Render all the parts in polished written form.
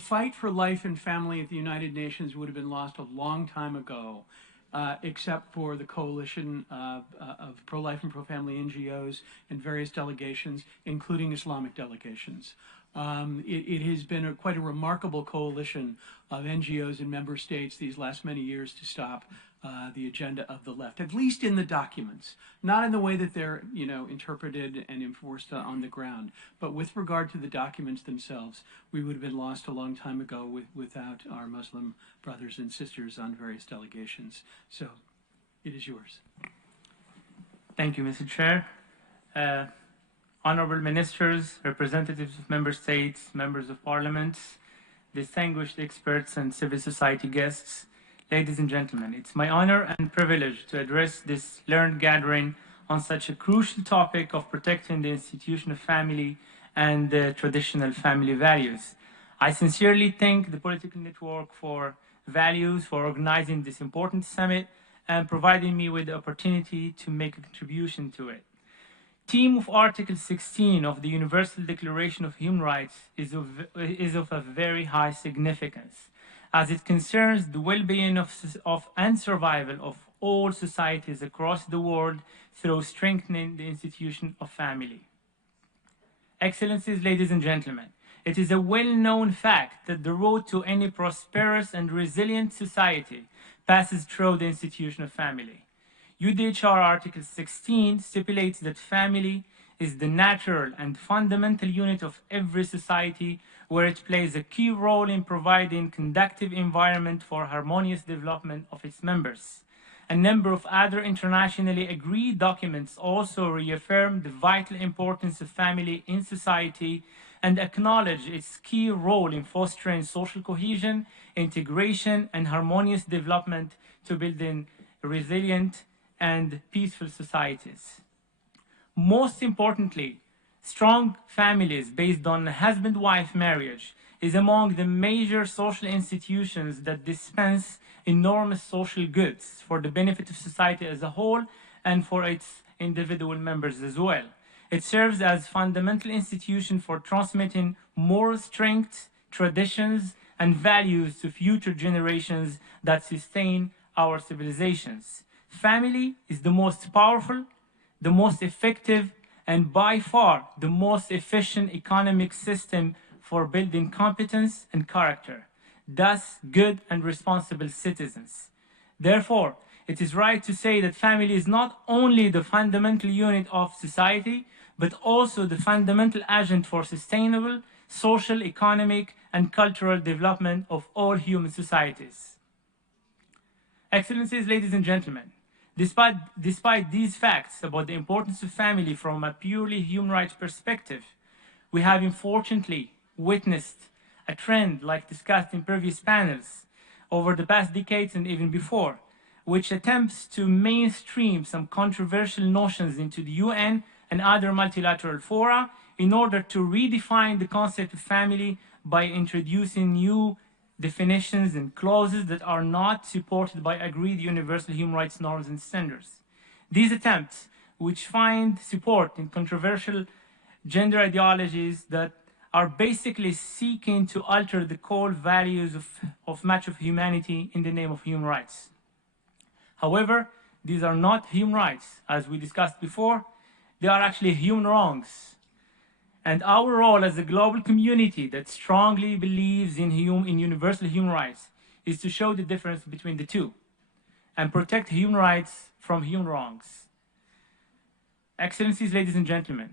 fight for life and family at the United Nations would have been lost a long time ago, except for the coalition of pro-life and pro-family NGOs and various delegations, including Islamic delegations. It has been quite a remarkable coalition of NGOs and member states these last many years to stop the agenda of the left, at least in the documents, not in the way that they're, interpreted and enforced on the ground, but with regard to the documents themselves, we would have been lost a long time ago without our Muslim brothers and sisters on various delegations. So it is yours. Thank you, Mr. Chair. Honorable ministers, representatives of member states, members of parliament, distinguished experts and civil society guests, ladies and gentlemen, it's my honor and privilege to address this learned gathering on such a crucial topic of protecting the institution of family and the traditional family values. I sincerely thank the Political Network for Values for organizing this important summit and providing me with the opportunity to make a contribution to it. Theme of Article 16 of the Universal Declaration of Human Rights is of a very high significance, as it concerns the well-being of and survival of all societies across the world through strengthening the institution of family. Excellencies, ladies and gentlemen, it is a well-known fact that the road to any prosperous and resilient society passes through the institution of family. UDHR Article 16 stipulates that family is the natural and fundamental unit of every society, where it plays a key role in providing a conducive environment for harmonious development of its members. A number of other internationally agreed documents also reaffirm the vital importance of family in society and acknowledge its key role in fostering social cohesion, integration, and harmonious development to building resilient and peaceful societies. Most importantly, strong families based on husband-wife marriage is among the major social institutions that dispense enormous social goods for the benefit of society as a whole and for its individual members as well. It serves as a fundamental institution for transmitting moral strength, traditions, and values to future generations that sustain our civilizations. Family is the most powerful, the most effective, and by far the most efficient economic system for building competence and character, thus good and responsible citizens. Therefore, it is right to say that family is not only the fundamental unit of society, but also the fundamental agent for sustainable, social, economic, and cultural development of all human societies. Excellencies, ladies and gentlemen, despite these facts about the importance of family from a purely human rights perspective, we have unfortunately witnessed a trend, like discussed in previous panels, over the past decades and even before, which attempts to mainstream some controversial notions into the UN and other multilateral fora in order to redefine the concept of family by introducing new definitions and clauses that are not supported by agreed universal human rights norms and standards. These attempts, which find support in controversial gender ideologies that are basically seeking to alter the core values of much of humanity in the name of human rights. However, these are not human rights, as we discussed before. They are actually human wrongs. And our role as a global community that strongly believes in universal human rights is to show the difference between the two and protect human rights from human wrongs. Excellencies, ladies and gentlemen,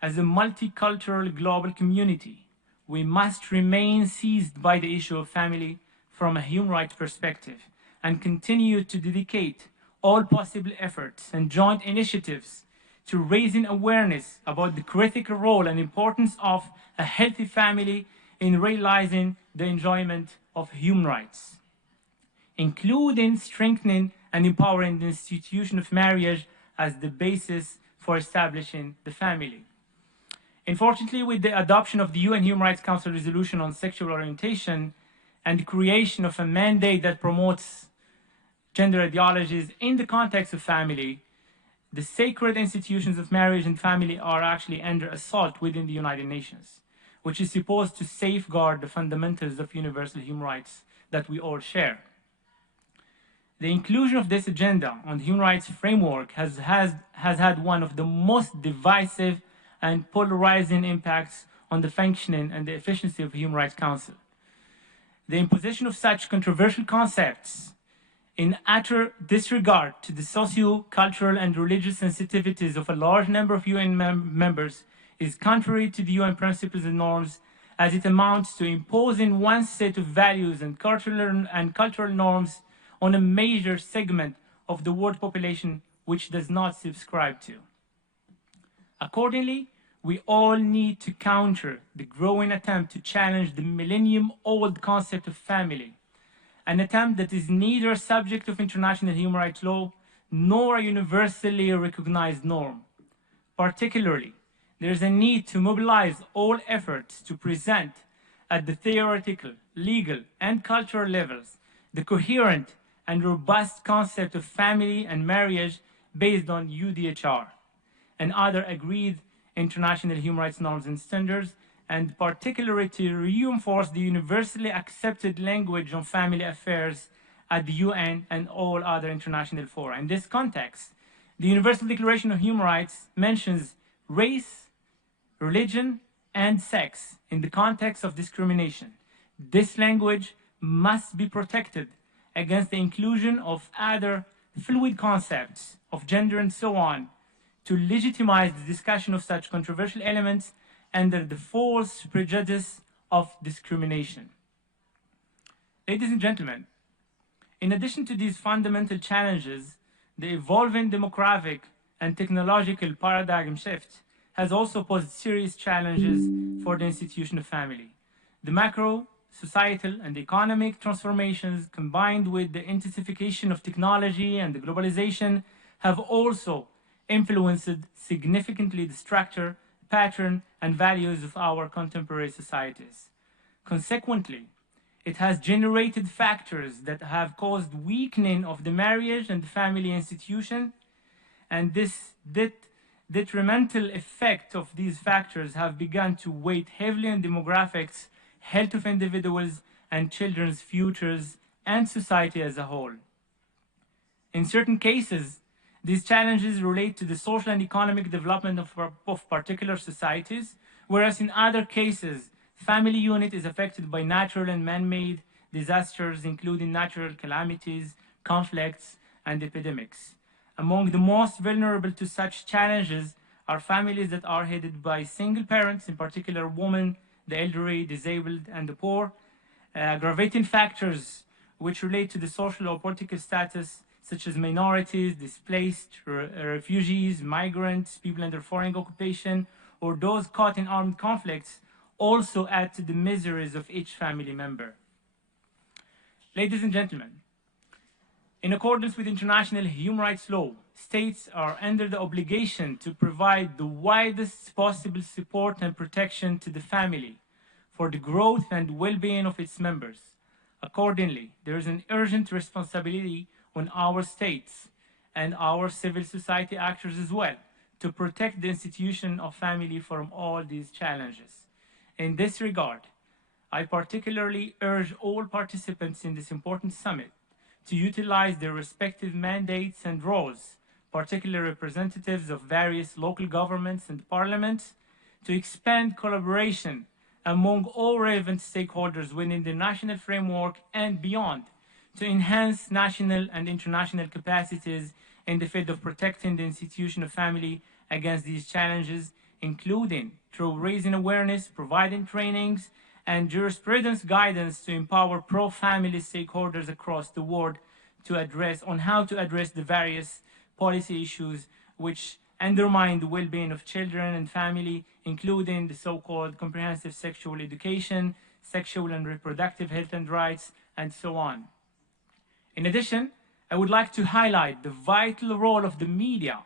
as a multicultural global community, we must remain seized by the issue of family from a human rights perspective and continue to dedicate all possible efforts and joint initiatives to raising awareness about the critical role and importance of a healthy family in realizing the enjoyment of human rights, including strengthening and empowering the institution of marriage as the basis for establishing the family. Unfortunately, with the adoption of the UN Human Rights Council resolution on sexual orientation and the creation of a mandate that promotes gender ideologies in the context of family, the sacred institutions of marriage and family are actually under assault within the United Nations. which is supposed to safeguard the fundamentals of universal human rights that we all share. The inclusion of this agenda on the human rights framework has had one of the most divisive and polarizing impacts on the functioning and the efficiency of the Human Rights Council. The imposition of such controversial concepts in utter disregard to the socio-cultural and religious sensitivities of a large number of UN members is contrary to the UN principles and norms, as it amounts to imposing one set of values and cultural norms on a major segment of the world population which does not subscribe to. Accordingly, we all need to counter the growing attempt to challenge the millennium-old concept of family, an attempt that is neither subject of international human rights law nor a universally recognized norm. Particularly, there is a need to mobilize all efforts to present at the theoretical, legal, and cultural levels the coherent and robust concept of family and marriage based on UDHR and other agreed international human rights norms and standards, and particularly to reinforce the universally accepted language on family affairs at the UN and all other international fora. In this context, the Universal Declaration of Human Rights mentions race, religion, and sex in the context of discrimination. This language must be protected against the inclusion of other fluid concepts of gender and so on to legitimize the discussion of such controversial elements under the false prejudice of discrimination. Ladies and gentlemen, in addition to these fundamental challenges, the evolving demographic and technological paradigm shift has also posed serious challenges for the institution of family. The macro, societal, and economic transformations combined with the intensification of technology and the globalization have also influenced significantly the structure, pattern, and values of our contemporary societies. Consequently, it has generated factors that have caused weakening of the marriage and family institution, and this detrimental effect of these factors have begun to weigh heavily on demographics, health of individuals and children's futures, and society as a whole. In certain cases, these challenges relate to the social and economic development of particular societies, whereas in other cases, family unit is affected by natural and man-made disasters, including natural calamities, conflicts, and epidemics. Among the most vulnerable to such challenges are families that are headed by single parents, in particular women, the elderly, disabled, and the poor. Aggravating factors which relate to the social or political status, such as minorities, displaced, refugees, migrants, people under foreign occupation, or those caught in armed conflicts, also add to the miseries of each family member. Ladies and gentlemen, in accordance with international human rights law, states are under the obligation to provide the widest possible support and protection to the family for the growth and well-being of its members. Accordingly, there is an urgent responsibility on our states and our civil society actors as well to protect the institution of family from all these challenges. In this regard, I particularly urge all participants in this important summit to utilize their respective mandates and roles, particularly representatives of various local governments and parliaments, to expand collaboration among all relevant stakeholders within the national framework and beyond, to enhance national and international capacities in the field of protecting the institution of family against these challenges, including through raising awareness, providing trainings, and jurisprudence guidance to empower pro-family stakeholders across the world to address how to address the various policy issues which undermine the well-being of children and family, including the so-called comprehensive sexual education, sexual and reproductive health and rights, and so on. In addition, I would like to highlight the vital role of the media,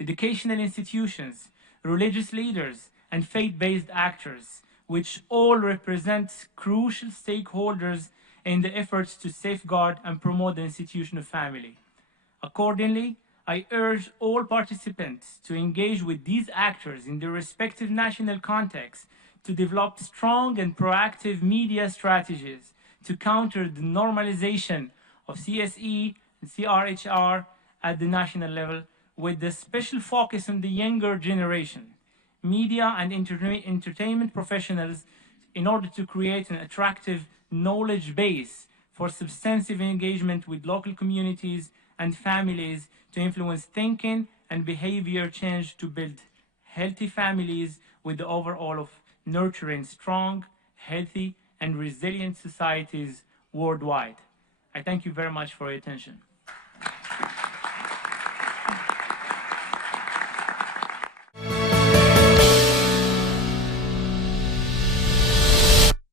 educational institutions, religious leaders, and faith-based actors, which all represent crucial stakeholders in the efforts to safeguard and promote the institution of family. Accordingly, I urge all participants to engage with these actors in their respective national contexts to develop strong and proactive media strategies to counter the normalization of CSE and CRHR at the national level, with the special focus on the younger generation, media and entertainment professionals, in order to create an attractive knowledge base for substantive engagement with local communities and families to influence thinking and behavior change to build healthy families with the overall of nurturing strong, healthy, and resilient societies worldwide. I thank you very much for your attention.